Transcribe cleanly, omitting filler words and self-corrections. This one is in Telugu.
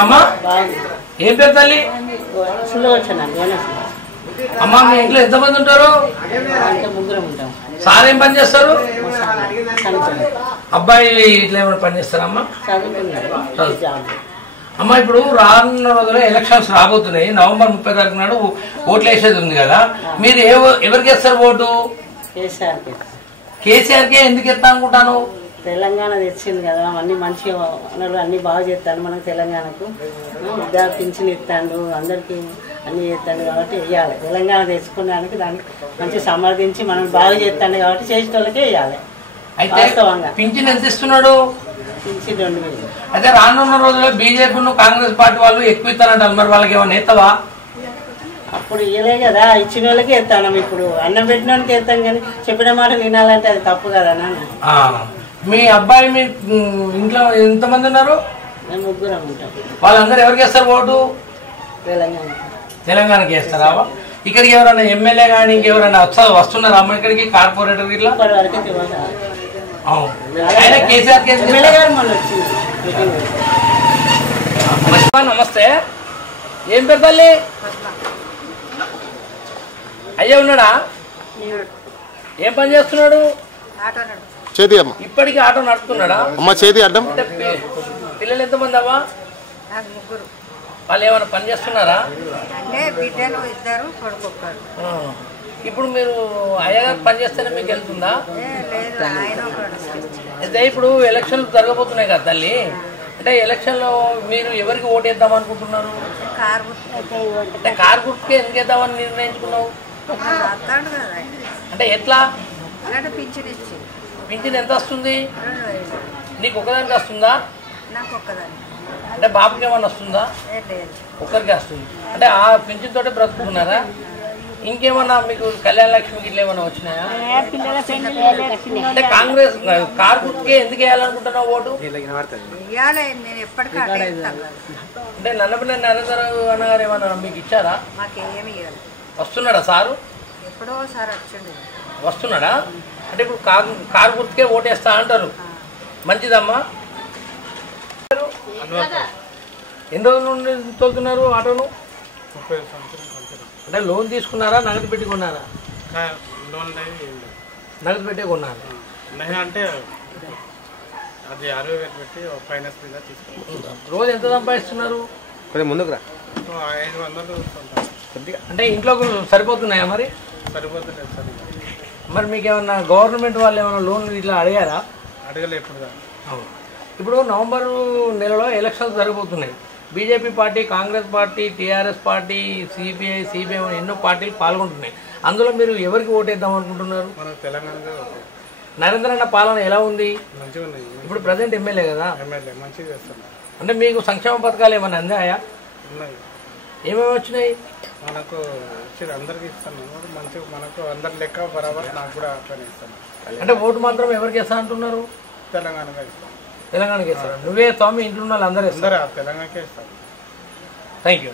అమ్మా? ఏం పేరు తల్లి? అమ్మా మీ ఇంట్లో ఎంతమంది ఉంటారు? సార్ ఏం పని చేస్తారు? అబ్బాయి ఇట్లా ఏమైనా పని చేస్తారమ్మా? అమ్మా ఇప్పుడు రానున్న రోజుల్లో ఎలక్షన్స్ రాబోతున్నాయి. నవంబర్ 30 తారీఖు నాడు ఓట్లు వేసేది ఉంది కదా, మీరు ఎవరికి వేస్తారు ఓటు? కేసీఆర్కే. ఎందుకు ఎత్తా అనుకుంటాను? తెలంగాణ తెచ్చింది కదా, అన్ని మంచిగా అన్ని బాగా చేస్తాను. మనకు తెలంగాణకు విద్యార్థి పింఛన్ ఇస్తాడు, అందరికి అన్ని చేస్తాడు కాబట్టి వేయాలి. తెలంగాణ తెచ్చుకోవడానికి దానికి మంచి సమర్థించి మనం బాగా చేస్తాడు కాబట్టి చేసేటోళ్ళకే వేయాలి. అయితే పింఛన్ ఎంత ఇస్తున్నాడు? పింఛన్ 2000. అయితే రానున్న రోజుల్లో బీజేపీ కాంగ్రెస్ పార్టీ వాళ్ళు ఎక్కువ ఇస్తారంటారు, మరి వాళ్ళకి ఏమైనా ఎత్తవా? అప్పుడు ఇవ్వలే కదా, ఇచ్చిన వాళ్ళకే ఎత్తాం. ఇప్పుడు అన్నం పెట్టిన వాళ్ళకి ఎత్తాం, కానీ చెప్పిన మాట వినాలంటే అది తప్పు కదా నాన్న. మీ అబ్బాయి మీ ఇంట్లో ఎంతమంది ఉన్నారు? మేము ముగ్గురం ఉంటాం. వాళ్ళందరూ ఎవరికి వేస్తారు ఓటు? తెలంగాణకి వేస్తారా? ఇక్కడికి ఎవరైనా ఎమ్మెల్యే కానీ ఇంకెవరైనా వస్తున్నారా అమ్మ ఇక్కడికి? కార్పొరేటర్ ఇట్లా ఆయన కేసీఆర్ నమస్తే. ఏం పేరు తల్లి? అయ్యా ఉన్నాడా? ఏం పని చేస్తున్నాడు? చేతి అమ్మ. ఇప్పటికీ ఆటో నడుపుతున్నాడా? అమ్మ చేతి అడ్డం. పిల్లలు ఎంతమంది అవ్వా? వాళ్ళు ఏమైనా పని చేస్తున్నారా? ఇప్పుడు మీరు అయ్యగారు పని చేస్తేనే మీకు వెళ్తుందా? అయితే ఇప్పుడు ఎలక్షన్లు జరగబోతున్నాయి కదా తల్లి, అంటే ఎలక్షన్ లో మీరు ఎవరికి ఓటు వేద్దాం అనుకుంటున్నారు? అంటే కారు గుర్తుకే ఎందుకు వేద్దామని నిర్ణయించుకున్నావు? అంటే ఎట్లా? పింఛన్ ఎంత వస్తుంది నీకు? ఒకదానికి వస్తుందా? అంటే బాబుకి ఏమన్నా వస్తుందా? ఒక్కరికి వస్తుంది. అంటే ఆ పింఛన్ తోటే బ్రతుకుతున్నారా? ఇంకేమన్నా మీకు కళ్యాణ లక్ష్మికి ఇట్లా ఏమన్నా వచ్చినాయా? అంటే కాంగ్రెస్ కారు గుర్తుకే ఎందుకు వేయాలనుకుంటున్నావు ఓటు? అంటే నన్నపల్లి నరేంద్ర అన్న గారు ఏమన్నా మీకు ఇచ్చారా? వస్తున్నాడా సారు? వస్తున్నాడా? అంటే ఇప్పుడు కారు గుర్తుకే ఓటేస్తా అంటారు. మంచిదమ్మా. ఎన్ని రోజుల నుండి తోలుతున్నారు ఆటోను? అంటే లోన్ తీసుకున్నారా, నగదు పెట్టి కొన్నారా? నగదు పెట్టే కొన్నారు. అంటే అది 60,000 పెట్టి ఫైనాన్స్ మీద తీసుకున్నారు. రోజు ఎంత సంపాదిస్తున్నారు? ముందుకు రా. 500. అంటే ఇంట్లో సరిపోతున్నాయా? మరి సరిపోతుంది. మరి మీకు ఏమన్నా గవర్నమెంట్ వాళ్ళు ఏమైనా లోన్లు ఇట్లా అడిగారా? అడగలే ఎప్పుడు. ఇప్పుడు నవంబర్ నెలలో ఎలక్షన్స్ జరగబోతున్నాయి. BJP party, Congress party, TRS party, CPI ఎన్నో పార్టీలు పాల్గొంటున్నాయి. అందులో మీరు ఎవరికి ఓటేద్దాం అనుకుంటున్నారు? నరేంద్ర అన్న పాలన ఎలా ఉంది? ఇప్పుడు ప్రజెంట్ ఎమ్మెల్యే కదా, అంటే మీకు సంక్షేమ పథకాలు ఏమైనా అందాయా? ఏమేమి వచ్చినాయి? మనకు అందరికి ఇస్తాను, మంచిగా మనకు అందరి లెక్క బరాబర్ నాకు కూడా అట్లనే ఇస్తాను. అంటే ఓటు మాత్రం ఎవరికి వేస్తా అంటున్నారు? తెలంగాణగా ఇస్తాను. తెలంగాణకి వేస్తారా? నువ్వే స్వామి ఇంట్లో ఉన్న వాళ్ళు అందరూ తెలంగాణకే ఇస్తాను. Thank you.